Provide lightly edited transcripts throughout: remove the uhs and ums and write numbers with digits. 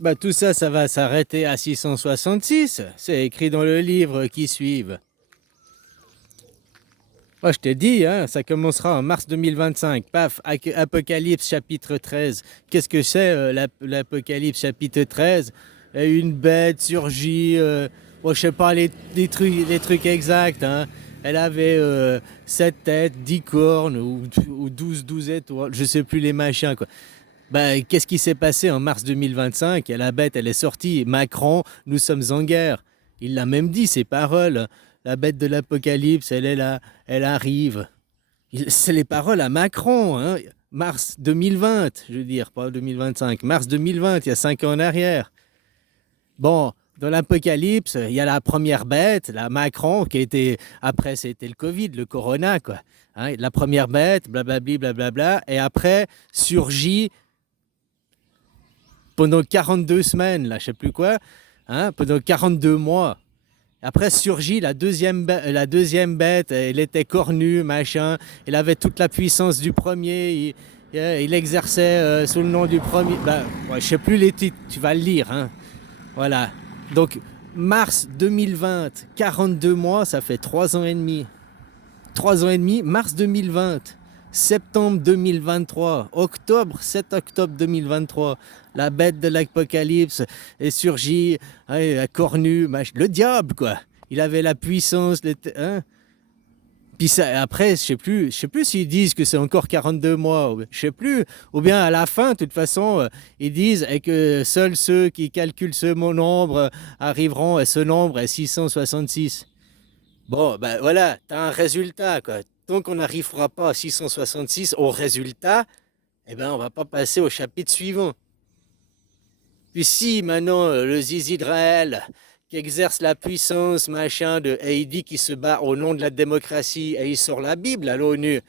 Bah, tout ça, ça va s'arrêter à 666. C'est écrit dans le livre qui suive. Moi, je t'ai dit, hein, ça commencera en mars 2025. Paf, Apocalypse chapitre 13. Qu'est-ce que c'est l'Apocalypse chapitre 13? Une bête surgit, bon, je sais pas les trucs exacts, hein. Elle avait 7 têtes, 10 cornes ou 12 étoiles, je sais plus les machins, quoi. Ben, qu'est-ce qui s'est passé en mars 2025? La bête, elle est sortie. Macron, nous sommes en guerre. Il l'a même dit, ces paroles. La bête de l'Apocalypse, elle est là, elle arrive. C'est les paroles à Macron, hein. Mars 2020, je veux dire, pas 2025. Mars 2020, il y a 5 ans en arrière. Bon, dans l'Apocalypse, il y a la première bête, la Macron, qui était. Après, c'était le Covid, le Corona, quoi. Hein, la première bête, blablabli, blablabla. Et après, surgit pendant 42 semaines, là, je sais plus quoi, hein, pendant 42 mois. Après surgit la deuxième bête, elle était cornue, machin, elle avait toute la puissance du premier, il exerçait sous le nom du premier. Bah, ouais, je sais plus les titres, tu vas le lire, hein. Voilà. Donc, mars 2020, 42 mois, ça fait 3 ans et demi. 3 ans et demi, mars 2020, septembre 2023, octobre, 7 octobre 2023, la bête de l'Apocalypse est surgie, hein, cornu, le diable, quoi. Il avait la puissance, hein. Puis ça, après, je sais plus s'ils disent que c'est encore 42 mois, je sais plus. Ou bien à la fin, de toute façon, ils disent que seuls ceux qui calculent ce nombre arriveront, et ce nombre est 666. Bon, ben voilà, tu as un résultat, quoi. Tant qu'on n'arrivera pas à 666 au résultat, eh ben on va pas passer au chapitre suivant. Puis si maintenant le zizi d'Israël qui exerce la puissance, machin, et il dit qu'il se bat au nom de la démocratie, et il sort la Bible à l'ONU.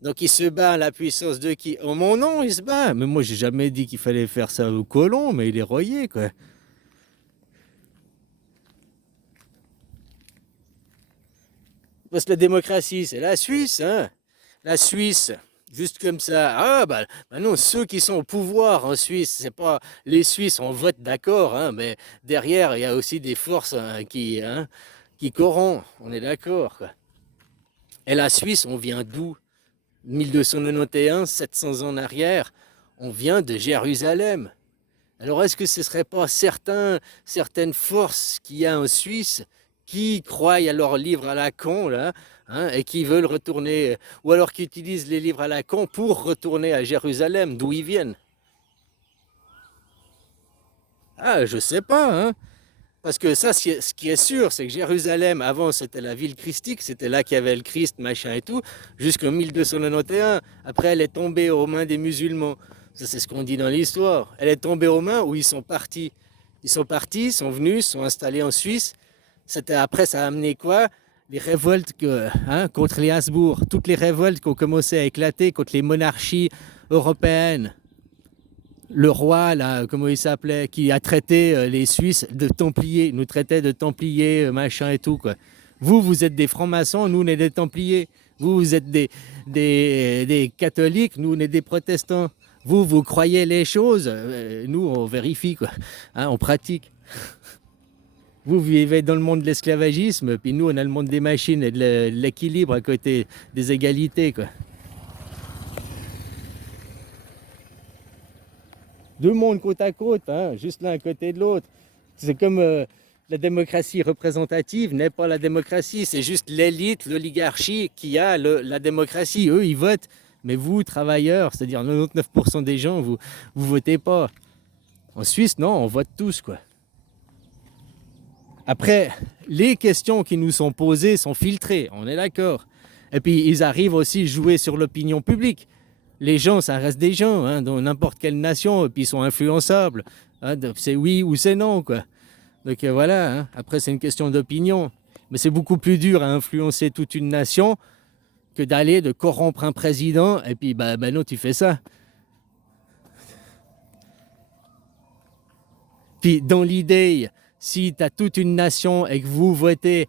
Donc il se bat à la puissance de qui? En mon nom, il se bat. Mais moi, j'ai jamais dit qu'il fallait faire ça aux colons, mais il est royé, quoi. Parce que la démocratie, c'est la Suisse, hein. La Suisse, juste comme ça. Ah, bah non, ceux qui sont au pouvoir en Suisse, c'est pas les Suisses, on vote d'accord, hein, mais derrière, il y a aussi des forces qui corrompent, on est d'accord, quoi. Et la Suisse, on vient d'où? 1291, 700 ans en arrière, on vient de Jérusalem. Alors est-ce que ce ne serait pas certaines forces qu'il y a en Suisse qui croient à leurs livres à la con, là, hein, et qui veulent retourner, ou alors qui utilisent les livres à la con pour retourner à Jérusalem, d'où ils viennent? Ah, je sais pas, hein. Parce que ça, ce qui est sûr, c'est que Jérusalem, avant, c'était la ville christique, c'était là qu'il y avait le Christ, machin et tout, jusqu'en 1291. Après, elle est tombée aux mains des musulmans. Ça, c'est ce qu'on dit dans l'histoire. Elle est tombée aux mains où ils sont partis. Ils sont partis, sont venus, sont installés en Suisse. C'était après, ça a amené quoi? Les révoltes contre les Habsbourg. Toutes les révoltes qui ont commencé à éclater contre les monarchies européennes. Le roi, là, comment il s'appelait, qui a traité les Suisses de Templiers, nous traitait de Templiers, machin et tout, quoi. Vous êtes des francs-maçons, nous, on est des Templiers. Vous êtes des catholiques, nous, on est des protestants. Vous croyez les choses, nous, on vérifie, quoi. Hein, on pratique. Vous vivez dans le monde de l'esclavagisme, puis nous, on a le monde des machines et de l'équilibre à côté des égalités, quoi. Deux mondes côte à côte, hein, juste l'un à côté de l'autre. C'est comme la démocratie représentative n'est pas la démocratie, c'est juste l'élite, l'oligarchie qui a la démocratie. Eux, ils votent, mais vous, travailleurs, c'est-à-dire 99% des gens, vous votez pas. En Suisse, non, on vote tous, quoi. Après, les questions qui nous sont posées sont filtrées, on est d'accord. Et puis, ils arrivent aussi à jouer sur l'opinion publique. Les gens, ça reste des gens, hein, dans n'importe quelle nation, et puis ils sont influençables. Hein, c'est oui ou c'est non, quoi. Donc voilà, hein. Après c'est une question d'opinion. Mais c'est beaucoup plus dur à influencer toute une nation que d'aller de corrompre un président, et puis bah non, tu fais ça. Puis dans l'idée, si tu as toute une nation et que vous votez,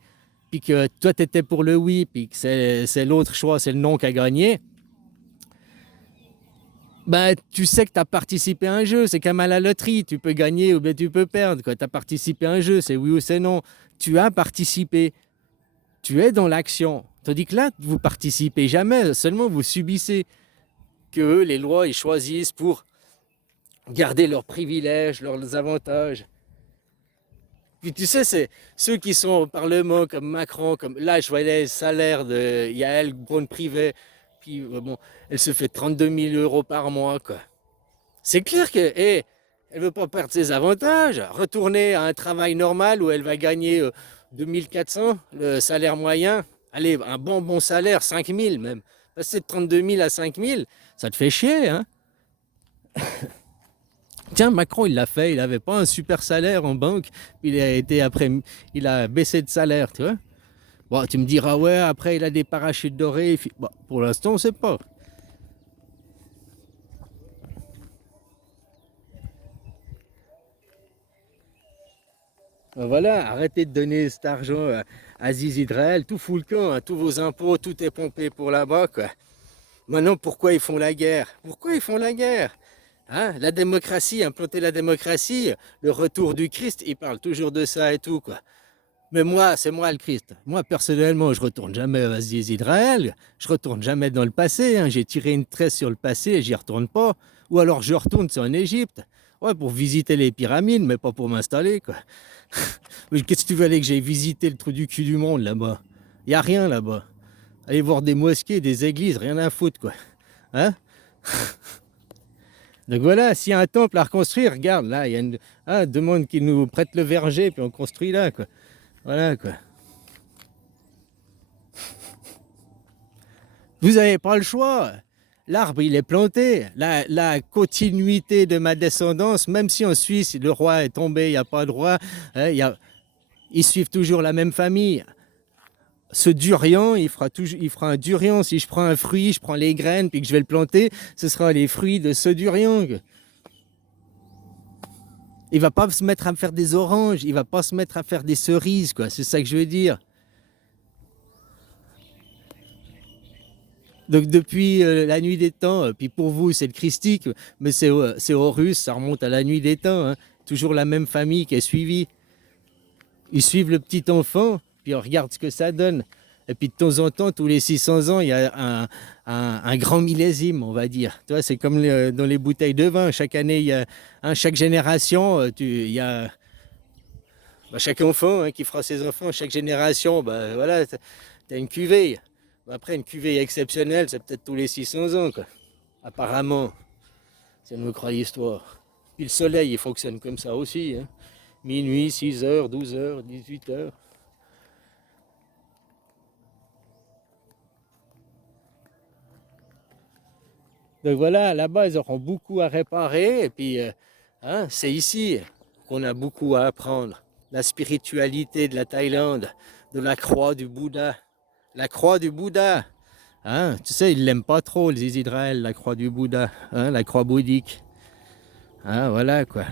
puis que toi tu étais pour le oui, puis que c'est l'autre choix, c'est le non qui a gagné, bah, tu sais que tu as participé à un jeu, c'est comme à la loterie, tu peux gagner ou bien tu peux perdre. Tu as participé à un jeu, c'est oui ou c'est non. Tu as participé, tu es dans l'action. Tandis que là, vous participez jamais, seulement vous subissez que eux, les lois, ils choisissent pour garder leurs privilèges, leurs avantages. Puis tu sais, c'est ceux qui sont au Parlement, comme Macron, comme là, je voyais le salaire de Yael Braun-Privé, puis bon, elle se fait 32 000 euros par mois, quoi. C'est clair que, elle veut pas perdre ses avantages, retourner à un travail normal où elle va gagner 2400, le salaire moyen, allez, un bon salaire, 5000 même. Passer de 32 000 à 5000, ça te fait chier, hein? Tiens, Macron, il l'a fait, il n'avait pas un super salaire en banque, puis il a baissé de salaire, tu vois. Bon, tu me diras, ouais, après, il a des parachutes dorés. Bon, pour l'instant, on ne sait pas. Ben voilà, arrêtez de donner cet argent à Aziz Israël, tout fout le camp, hein, tous vos impôts, tout est pompé pour là-bas, quoi. Maintenant, pourquoi ils font la guerre? Pourquoi ils font la guerre? Hein, la démocratie, implanter la démocratie, le retour du Christ, ils parlent toujours de ça et tout, quoi. Mais moi, c'est moi le Christ. Moi, personnellement, je retourne jamais à Aziz Israël. Je retourne jamais dans le passé, hein. J'ai tiré une tresse sur le passé et j'y retourne pas. Ou alors je retourne en Égypte. Ouais, pour visiter les pyramides, mais pas pour m'installer, quoi. Mais qu'est-ce que tu veux aller que j'aille visiter le trou du cul du monde là-bas? Y a rien là-bas. Aller voir des mosquées, des églises, rien à foutre, quoi. Hein? Donc voilà, s'il y a un temple à reconstruire, regarde, là, il y a une demande qu'ils nous prêtent le verger, puis on construit là, quoi. Voilà, quoi. Vous n'avez pas le choix. L'arbre, il est planté. La continuité de ma descendance, même si en Suisse, le roi est tombé, il n'y a pas de roi, hein, ils suivent toujours la même famille. Ce durian, il fera un durian. Si je prends un fruit, je prends les graines, puis que je vais le planter, ce sera les fruits de ce durian. Il va pas se mettre à faire des oranges, il va pas se mettre à faire des cerises, quoi. C'est ça que je veux dire. Donc depuis la nuit des temps, puis pour vous c'est le christique, mais c'est Horus, ça remonte à la nuit des temps, hein. Toujours la même famille qui est suivie. Ils suivent le petit enfant, puis on regarde ce que ça donne. Et puis de temps en temps, tous les 600 ans, il y a un grand millésime, on va dire. Tu vois, c'est comme dans les bouteilles de vin. Chaque année, il y a, chaque génération, il y a bah, chaque enfant, hein, qui fera ses enfants. Chaque génération, bah, voilà, tu as une cuvée. Après, une cuvée exceptionnelle, c'est peut-être tous les 600 ans, quoi. Apparemment, si on me croit l'histoire. Puis le soleil, il fonctionne comme ça aussi, hein. Minuit, 6 heures, 12 heures, 18 heures. Donc voilà, là-bas, ils auront beaucoup à réparer. Et puis, hein, c'est ici qu'on a beaucoup à apprendre. La spiritualité de la Thaïlande, de la croix du Bouddha. La croix du Bouddha. Hein, tu sais, ils l'aiment pas trop, les Israël, la croix du Bouddha, hein, la croix bouddhique. Hein, voilà quoi.